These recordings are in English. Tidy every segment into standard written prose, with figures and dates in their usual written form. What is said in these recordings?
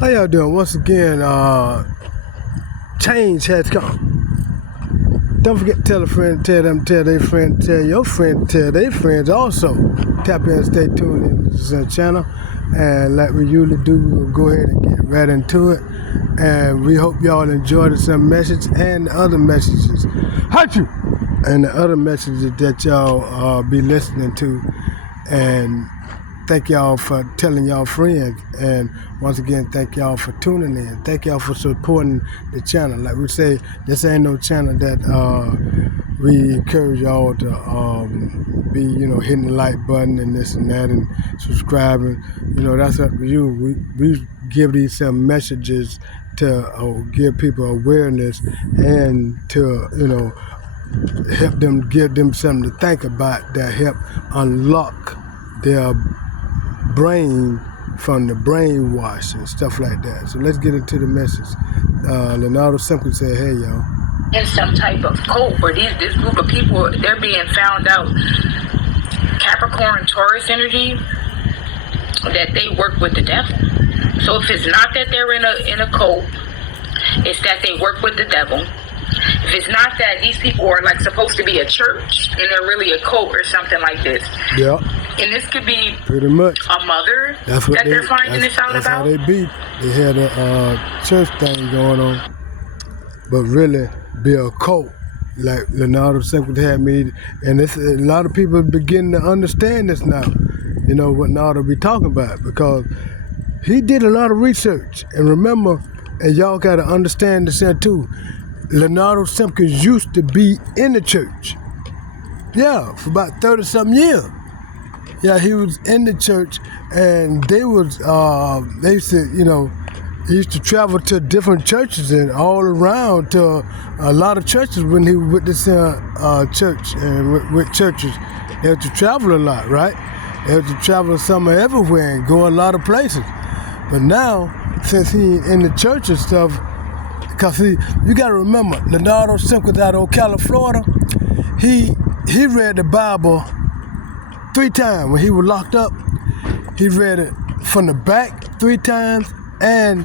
How y'all doing? Once again, change has come. Don't forget to tell a friend, tell them, tell their friend, tell your friend, tell their friends also. Tap in, stay tuned in this channel. And like we usually do, we'll go ahead and get right into it. And we hope y'all enjoyed the message and the other messages. Hurt you! And the other messages that y'all be listening to. And thank y'all for telling y'all friends. And once again, thank y'all for tuning in. Thank y'all for supporting the channel. Like we say, this ain't no channel that we encourage y'all to be, hitting the like button and this and that and subscribing. That's up to you. We give these some messages to give people awareness and to, help them, give them something to think about that help unlock their brain from the brainwash and stuff like that. So let's get into the message. Leonardo simply said, hey, y'all. In some type of cult, or this group of people, they're being found out, Capricorn, Taurus energy, that they work with the devil. So if it's not that they're in a cult, it's that they work with the devil. If it's not that these people are like supposed to be a church and they're really a cult or something like this. Yeah. And this could be pretty much a mother that they're finding this out that's about. That's how they be. They had a church thing going on, but really be a cult. Like Leonardo simply had me, and a lot of people beginning to understand this now. What Leonardo be talking about, because he did a lot of research. And remember, and y'all got to understand this here too, Leonardo Simpkins used to be in the church. Yeah, for about 30-something years. Yeah, he was in the church, and they used to, he used to travel to different churches and all around to a lot of churches when he was with this church and with churches. They had to travel a lot, right? They had to travel somewhere everywhere and go a lot of places. But now, since he in the church and stuff, because you got to remember, Leonardo Simpkins out of Ocala, Florida, he read the Bible 3 times when he was locked up. He read it from the back 3 times and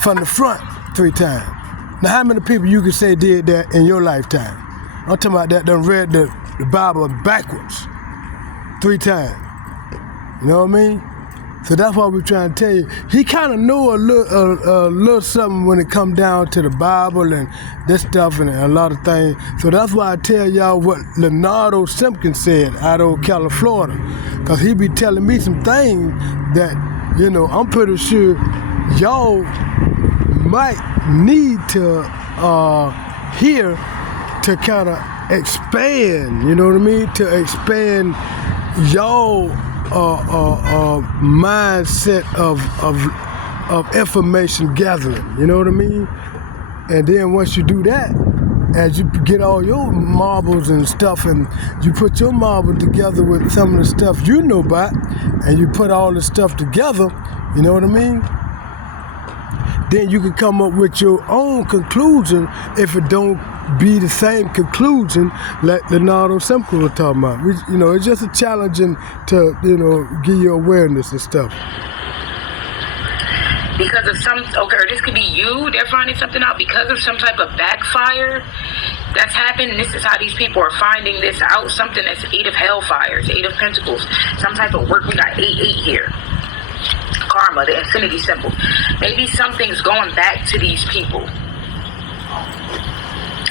from the front 3 times. Now, how many people you can say did that in your lifetime? I'm talking about that done read the Bible backwards 3 times. You know what I mean? So that's what we're trying to tell you. He kind of knew a little something when it come down to the Bible and this stuff and a lot of things. So that's why I tell y'all what Leonardo Simpkins said out of Ocala, Florida. Because he be telling me some things that, I'm pretty sure y'all might need to hear to kind of expand, you know what I mean? To expand y'all mindset of information gathering, you know what I mean? And then once you do that, as you get all your marbles and stuff, and you put your marble together with some of the stuff you know about, and you put all the stuff together, you know what I mean? Then you can come up with your own conclusion if it don't be the same conclusion like Leonardo Simpkins was talking about. It's just a challenging to, give you awareness and stuff. Because of this could be you, they're finding something out because of some type of backfire that's happened. This is how these people are finding this out. Something that's 8 of Hellfires, 8 of Pentacles, some type of work. We got 8 here. Karma, the infinity symbol. Maybe something's going back to these people.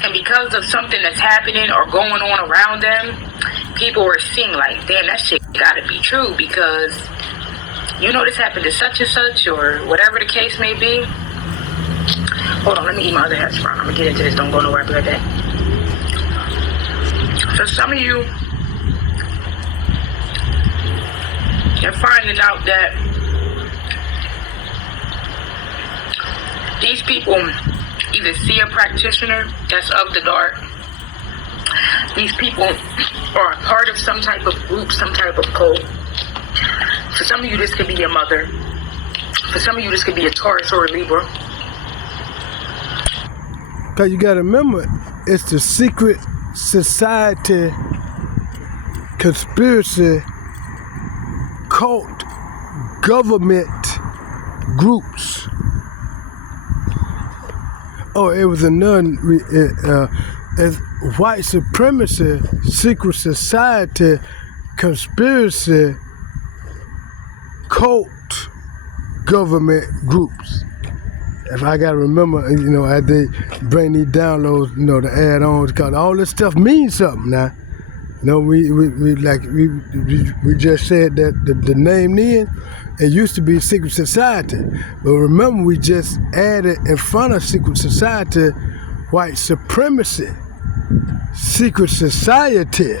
And because of something that's happening or going on around them, people are seeing like, damn, that shit gotta be true because, this happened to such and such or whatever the case may be. Hold on, let me eat my other hash brown. I'm gonna get into this. Don't go nowhere. I'll be right back. So some of you are finding out that these people either see a practitioner that's of the dark. These people are a part of some type of group, some type of cult. For some of you, this could be your mother. For some of you, this could be a Taurus or a Libra. Because you got to remember, it's the secret society, conspiracy, cult, government groups. Oh, it was another, it's white supremacy, secret society, conspiracy, cult, government groups. If I gotta remember, as they bring these downloads, the add-ons, because all this stuff means something now. We just said that the name then, it used to be secret society, but remember we just added in front of secret society, white supremacy, secret society,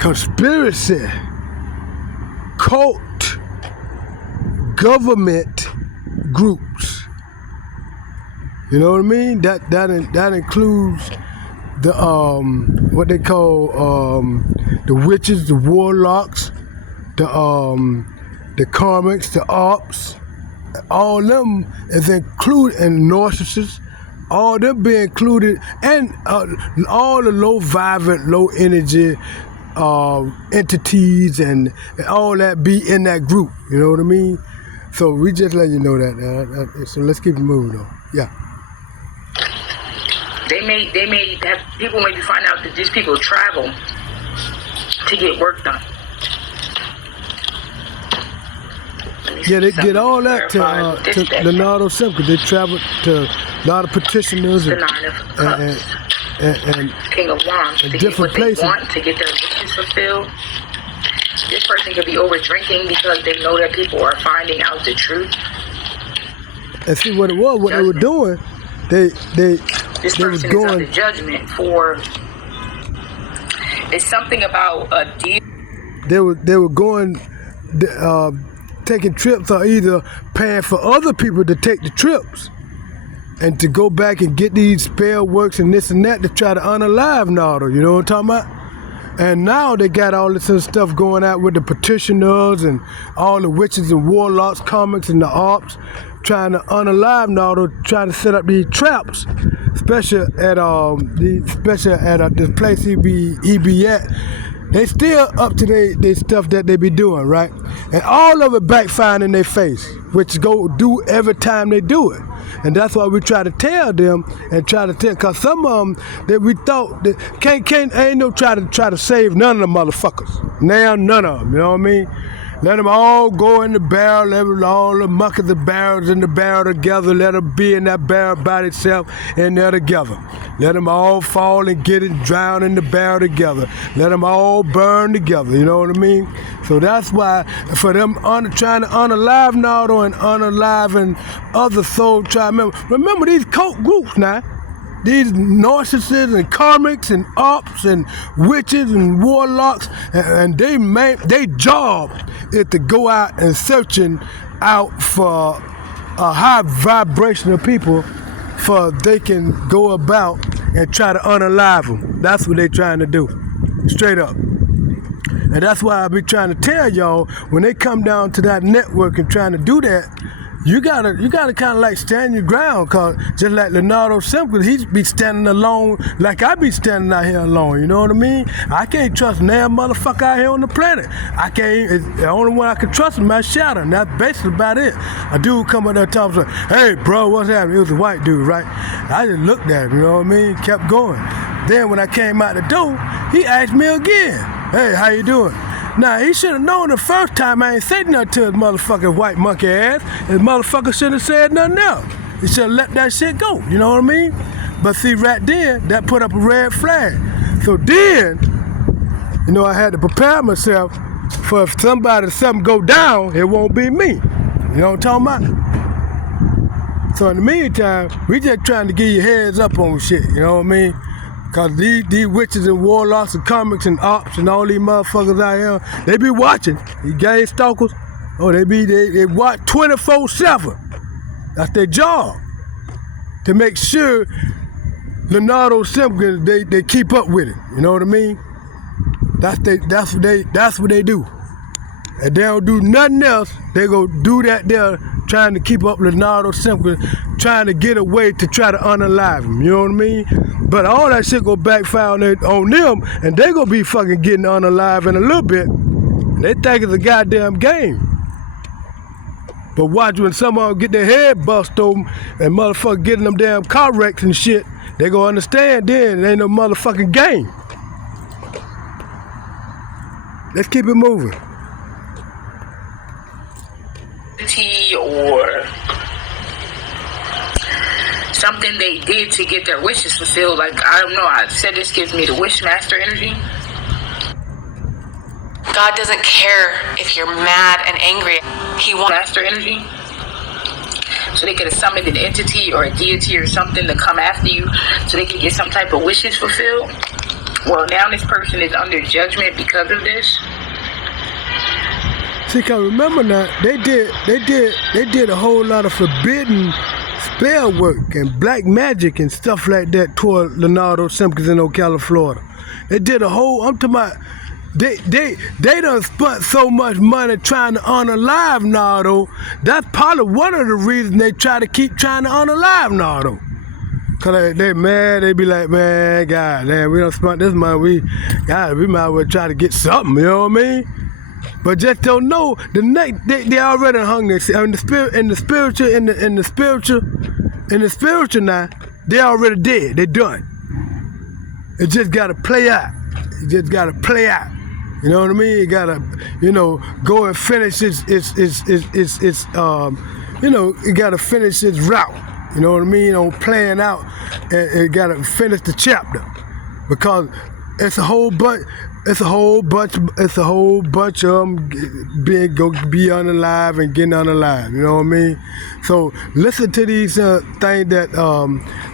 conspiracy, cult, government groups. You know what I mean? That includes the what they call the witches, the warlocks, the karmics, the ops. All them is included, and narcissists. All them be included, and all the low vibrant, low energy entities and all that be in that group. You know what I mean? So we just let you know that. So let's keep it moving though. Yeah. They may have, people maybe find out that these people travel to get work done. Yeah, they get all that to Leonardo Simple. They travel to a lot of petitioners and King of Wands to get what they want, to get their wishes fulfilled. This person could be over drinking because they know that people are finding out the truth. And see what it was, what judgment. They were doing, this person is under judgment for. It's something about a deal. They were going, taking trips, or either paying for other people to take the trips, and to go back and get these spell works and this and that to try to unalive Nardo. You know what I'm talking about? And now they got all this other stuff going out with the petitioners and all the witches and warlocks, comics and the ops, trying to unalive Nardo, trying to set up these traps, especially at this place he be at. They still up to their stuff that they be doing, right? And all of it backfiring in their face, which go do every time they do it. And that's why we try to tell them and cause some of them that we thought that ain't no try to save none of the motherfuckers. Now none of them, you know what I mean? Let them all go in the barrel, let all the muck of the barrels in the barrel together, let them be in that barrel by itself in there together. Let them all fall and get it drown in the barrel together. Let them all burn together, you know what I mean? So that's why, for them trying to unalive Nardo and unaliving other SoulTribe members. Remember these cult groups now. These narcissists and karmics and ops and witches and warlocks, and they job is to go out and searching out for a high vibrational people for they can go about and try to unalive them. That's what they trying to do, straight up. And that's why I be trying to tell y'all, when they come down to that network and trying to do that, you gotta kind of like stand your ground, cause just like Leonardo Simple, he be standing alone like I be standing out here alone. You know what I mean? I can't trust no motherfucker out here on the planet. The only one I can trust is my shadow, and that's basically about it. A dude come up there talking, like, "Hey, bro, what's happening?" It was a white dude, right? I just looked at him, you know what I mean? Kept going. Then when I came out the door, he asked me again, "Hey, how you doing?" Now, he should have known the first time I ain't said nothing to his motherfucking white monkey ass. His motherfucker shouldn't have said nothing else. He should have let that shit go, you know what I mean? But see, right then, that put up a red flag. So then, I had to prepare myself for if something go down, it won't be me. You know what I'm talking about? So in the meantime, we just trying to give you heads up on shit, you know what I mean? Cause these witches and warlocks and comics and ops and all these motherfuckers out here, they be watching. These gang stalkers, they watch 24/7. That's their job. To make sure Leonardo Simple, they keep up with it. You know what I mean? That's what they do. And they don't do nothing else. They go do that there, trying to keep up Leonardo Simple, trying to get away to try to unalive him. You know what I mean? But all that shit go backfire on them, and they gonna be fucking getting unalive in a little bit. They think it's a goddamn game. But watch when some of them get their head bust open and motherfucker getting them damn car wrecks and shit, they gonna understand then it ain't no motherfucking game. Let's keep it moving. Or something they did to get their wishes fulfilled. Like, I don't know, I said this gives me the Wishmaster energy. God doesn't care if you're mad and angry. He wants Master energy. So they could have summoned an entity or a deity or something to come after you so they could get some type of wishes fulfilled. Well, now this person is under judgment because of this. See, cause remember now, they did a whole lot of forbidden spell work and black magic and stuff like that toward Leonardo Simpkins in Ocala, Florida. They did a whole, I'm talking about, they done spent so much money trying to unalive Nardo. That's probably one of the reasons they try to keep trying to unalive Nardo. Cause they mad, they be like, man, God damn, we done spent this money, we might as well try to get something, you know what I mean? But just don't know the next they already hung this in the spiritual now, they already dead, they done. It just gotta play out. It just gotta play out. You know what I mean? You gotta, go and finish its it gotta finish its route. You know what I mean? Playing out, and it gotta finish the chapter, because it's a whole bunch of them be unalive and getting unalive. You know what I mean? So listen to these things that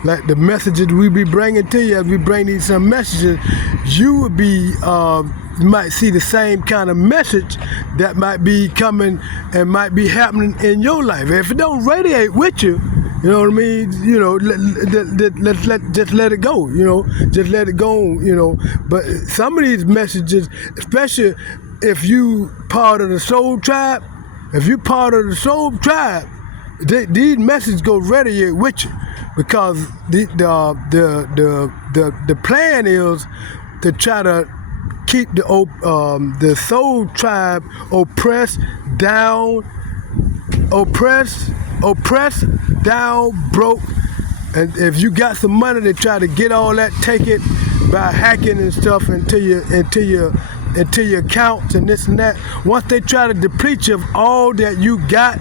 like the messages we be bringing to you. As we bring these messages, you would be you might see the same kind of message that might be coming and might be happening in your life. If it don't radiate with you, you know what I mean? Just let it go. Just let it go. But some of these messages, especially if you part of the SoulTribe, these messages go radiate with you, because the plan is to try to keep the SoulTribe oppressed, down, broke. And if you got some money, they try to get all that, take it by hacking and stuff into your accounts and this and that. Once they try to deplete you of all that you got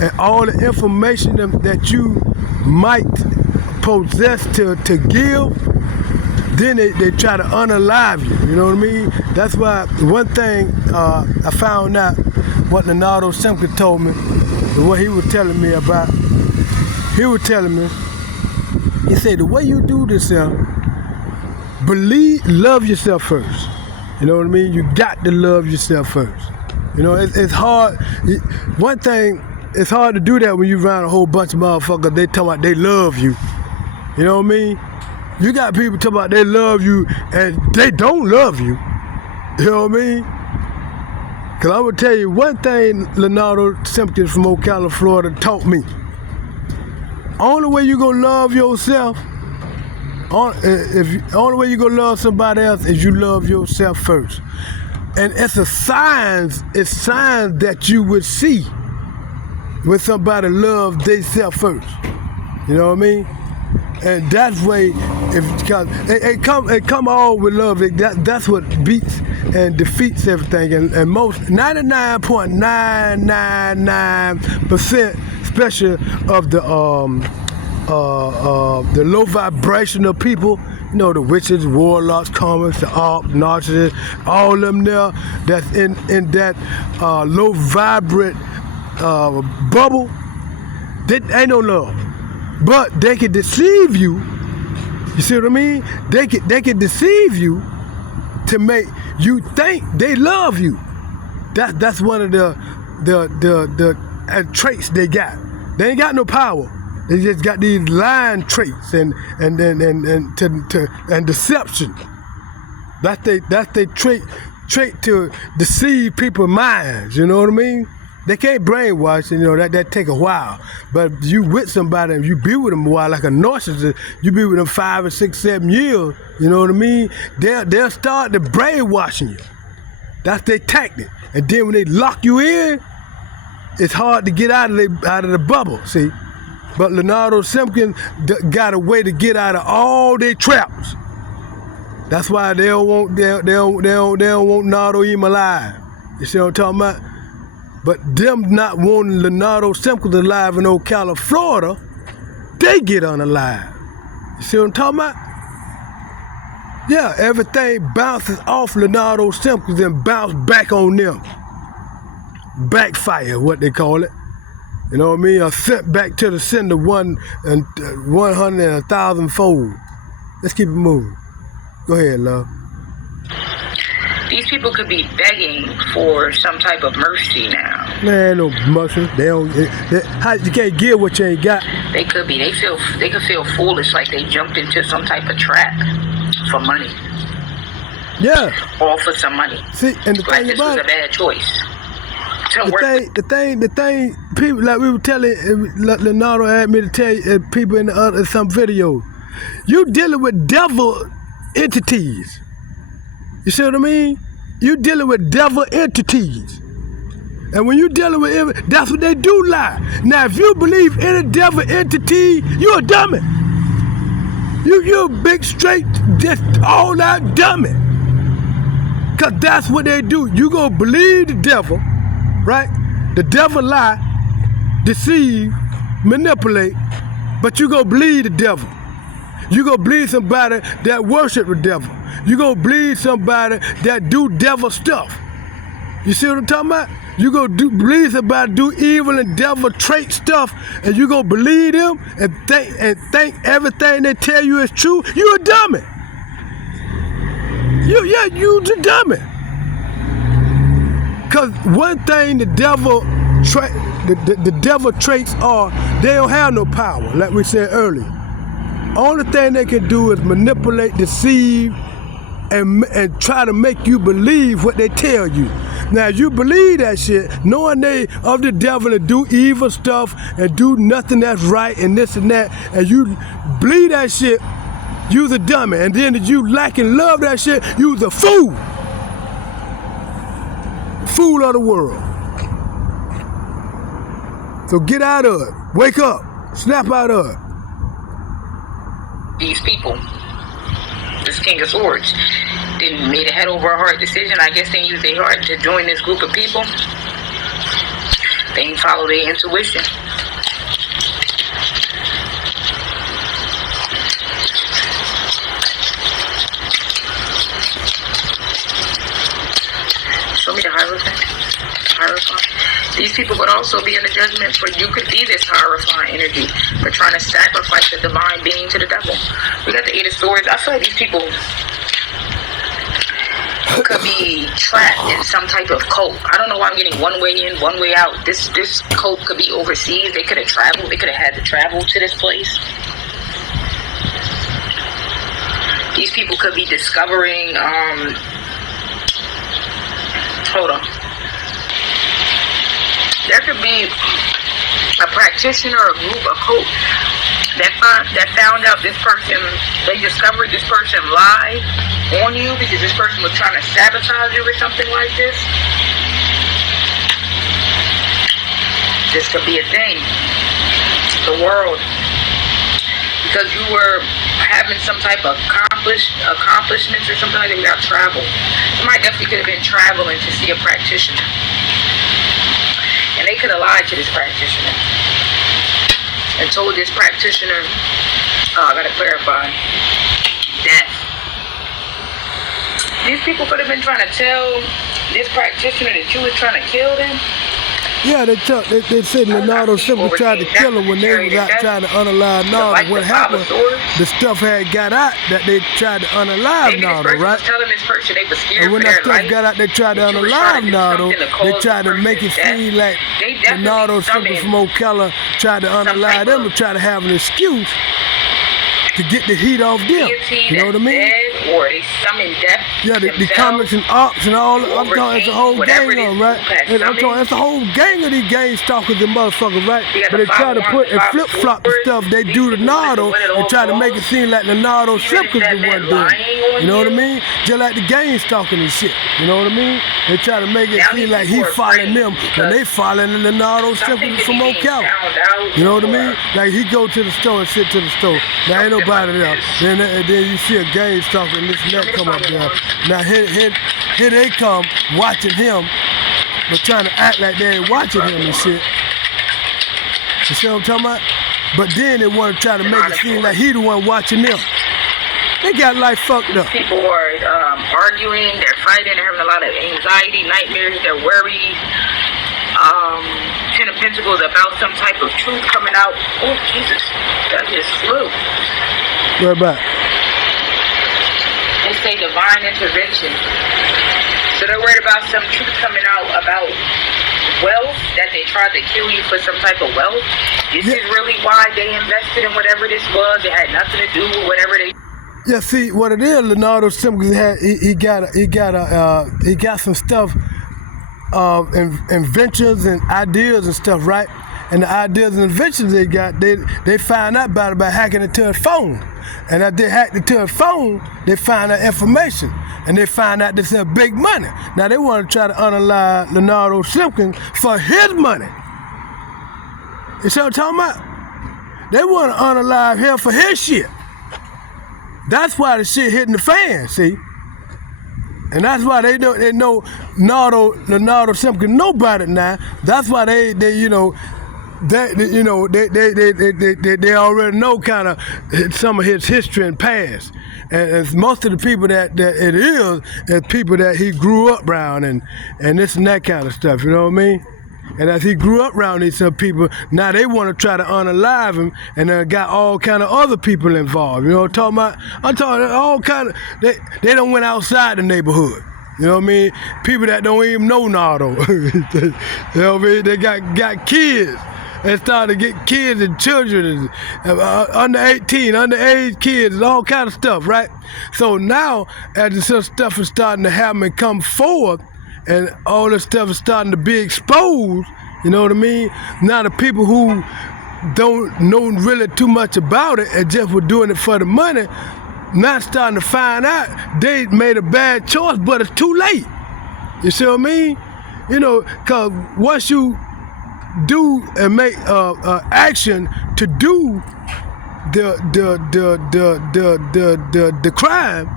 and all the information that you might possess to give, then they try to unalive you. You know what I mean? That's why one thing I found out, what Leonardo Simpkins told me, and what he was telling me about. He said, the way you do this, love yourself first. You know what I mean? You got to love yourself first. It's hard. One thing, it's hard to do that when you around a whole bunch of motherfuckers, they talking about they love you. You know what I mean? You got people talking about they love you and they don't love you. You know what I mean? Because I would tell you one thing Leonardo Simpkins from Ocala, Florida taught me. Only way you gonna love yourself, only way you gonna love somebody else is you love yourself first. And it's signs that you would see when somebody loves themselves first. You know what I mean? And that's way, because it come all with love. That's what beats and defeats everything. And most 99.999%, especially of the low vibrational people, the witches, warlocks, comics, the narcissists, all of them there that's in that low vibrant bubble, they ain't no love. But they can deceive you. You see what I mean? They can deceive you to make you think they love you. That's one of the traits they got. They ain't got no power. They just got these lying traits and deception. That's they trait to deceive people's minds. You know what I mean? They can't brainwash, that take a while. But if you with somebody and you be with them a while, like a narcissist, you be with them 5 or 6, 7 years, you know what I mean? They'll start to brainwashing you. That's their tactic. And then when they lock you in, it's hard to get out of the bubble, see. But Leonardo Simpkins got a way to get out of all their traps. That's why they don't want Nardo even alive. You see what I'm talking about? But them not wanting Leonardo Simpkins alive in Ocala, Florida, they get unalive. You see what I'm talking about? Yeah, everything bounces off Leonardo Simpkins and bounce back on them. Backfire, what they call it. You know what I mean? Or sent back to the sender 100 and 1,000-fold. Let's keep it moving. Go ahead, love. These people could be begging for some type of mercy now. Man, no mercy. They don't. You can't give what you ain't got. They could be. They could feel foolish, like they jumped into some type of trap for money. Yeah. All for some money. See, and the like thing this about was a bad choice. The thing, people, like we were telling, Leonardo had me to tell people in some videos, you dealing with devil entities. You see what I mean? You dealing with devil entities. And when you dealing with, that's what they do lie. Now, if you believe in a devil entity, you're a dummy. You're a big, straight, just all out dummy. Because that's what they do. You gonna believe the devil, right? The devil lie, deceive, manipulate, but you gonna believe the devil. You gonna believe somebody that worship the devil. You gonna believe somebody that do devil stuff. You see what I'm talking about? You gonna believe somebody do evil and devil trait stuff, and you gonna believe them and think everything they tell you is true. You a dummy. You the dummy. Cause one thing the devil traits are, they don't have no power, like we said earlier. Only thing they can do is manipulate, deceive, and try to make you believe what they tell you. Now, you believe that shit, knowing they of the devil and do evil stuff and do nothing that's right and this and that, and you believe that shit, you's a dummy. And then if you like and love that shit, you's a fool. Fool of the world. So get out of it. Wake up. Snap out of it. These people, this King of Swords, they made a head over a heart decision. I guess they used their heart to join this group of people. They didn't follow their intuition. Show me the Hierophant. These people could also be in the judgment, for you could be this Hierophant energy for trying to sacrifice the divine being to the devil. We got the Eight of Swords. I feel like these people could be trapped in some type of cult. I don't know why I'm getting one way in, one way out. This cult could be overseas. They could have traveled. They could have had to travel to this place. These people could be discovering, hold on. There could be a practitioner, a group, a cult that found out this person, they discovered this person lied on you because this person was trying to sabotage you or something like this. This could be a thing. The world. Because you were having some type of accomplishments or something like that without travel. Somebody definitely could have been traveling to see a practitioner. And they could have lied to this practitioner and told this practitioner, I gotta clarify, death. These people could have been trying to tell this practitioner that you was trying to kill them. Yeah, they said Leonardo simply tried to kill him when they was out trying to unalive Nardo. What happened, the stuff had got out that they tried to unalive Nardo, right? Telling this person they were scared and when that stuff got out, they tried to unalive Nardo. They tried to make it seem like Leonardo simply from Ocala tried to unalive them and try to have an excuse to get the heat off them. You know what I mean? Or they summon death. Yeah, the comics and ops and all. I'm talking, it's a whole gang on, right? And I'm talking, it's a whole gang of these gang stalkers and motherfuckers, right? But they try to put and flip flop the stuff they do to Nardo and try to make it seem like the Nardo Simpkins the one doing it. You know what I mean? Just like the gang stalking and shit. You know what I mean? They try to make it seem like he following them when they following the Nardo Simpkins from Ocala. You know what I mean? Like he go to the store and sit to the store. Now ain't nobody there. Then you see a gang stalker and this and that come up there. Now here they come watching him, but trying to act like they ain't watching him and shit. You see what I'm talking about? But then they want to try to make it seem like he the one watching them. They got life fucked up. People are arguing, they're fighting, they're having a lot of anxiety, nightmares, they're worried. Ten of Pentacles about some type of truth coming out. Oh, Jesus, that just flew. Where about? They say divine intervention. So they're worried about some truth coming out about wealth, that they tried to kill you for some type of wealth. This is really why they invested in whatever this was. It had nothing to do with whatever they... Yeah, see, what it is, Leonardo Simpkins he got some stuff, inventions and ideas and stuff, right? And the ideas and inventions they got, they found out about it by hacking into his phone. And as they hacked into his phone, they found out information. And they find out this is big money. Now they want to try to unalive Leonardo Simpkins for his money. You see what I'm talking about? They want to unalive him for his shit. That's why the shit hitting the fan, see? And that's why they know Leonardo Simpkins know about it now. That's why they already know kind of some of his history and past. And most of the people that it is people that he grew up around and this and that kind of stuff, you know what I mean? And as he grew up around these people, now they want to try to unalive him, and got all kind of other people involved. You know what I'm talking about? I'm talking all kind of, they don't went outside the neighborhood. You know what I mean? People that don't even know Nardo. You know what I mean? They got kids. They started to get kids and children, under 18, underage kids, and all kind of stuff, right? So now, as this stuff is starting to happen and come forward, and all this stuff is starting to be exposed, you know what I mean? Now the people who don't know really too much about it and just were doing it for the money, now starting to find out they made a bad choice, but it's too late. You see what I mean? You know, cause once you do and make action to do the crime,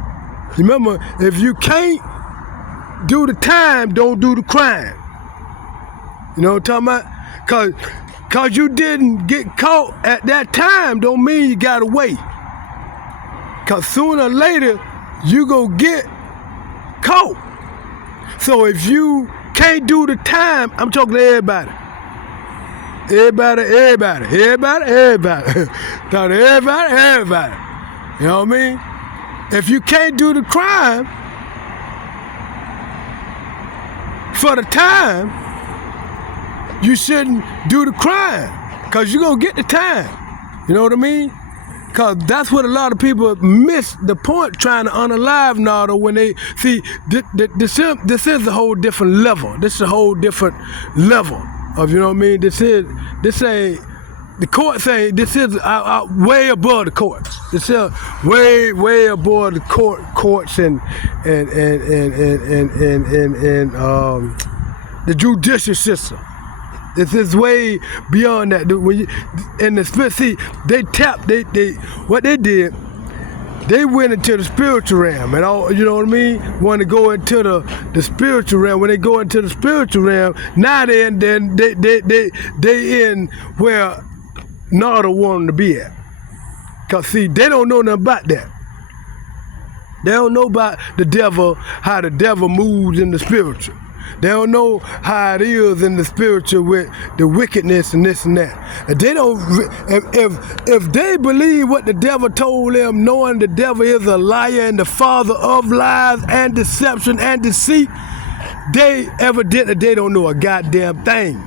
remember, if you can't do the time, don't do the crime. You know what I'm talking about? Cause you didn't get caught at that time don't mean you got away. Cause sooner or later, you gonna get caught. So if you can't do the time, I'm talking to everybody. Everybody. Talking to everybody. You know what I mean? If you can't do the crime, for the time, you shouldn't do the crime, because you're going to get the time. You know what I mean? Because that's what a lot of people miss the point trying to unalive Nardo when they see this is a whole different level. This is a whole different level of, you know what I mean? This ain't, the court saying this is way above the courts. This is way above the courts and the judicial system. This is way beyond that. When you, in the see, what they did, they went into the spiritual realm and all, you know what I mean? Want to go into the spiritual realm. When they go into the spiritual realm, now they in where Nardo wanted to be at. Cause see, they don't know nothing about that. They don't know about the devil, how the devil moves in the spiritual. They don't know how it is in the spiritual with the wickedness and this and that. And they don't. If they believe what the devil told them, knowing the devil is a liar and the father of lies and deception and deceit, they evidently they don't know a goddamn thing.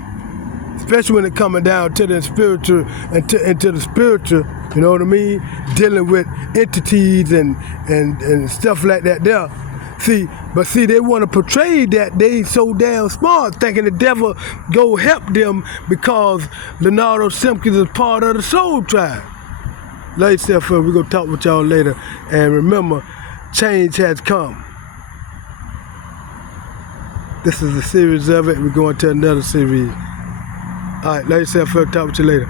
especially when it coming down to the spiritual and into the spiritual, you know what I mean? Dealing with entities and stuff like that there. See, they want to portray that they so damn smart, thinking the devil go help them because Leonardo Simpkins is part of the SoulTribe. Love yourself, we're going to talk with y'all later. And remember, change has come. This is a series of it. We're going to another series. All right, love yourself, talk with you later.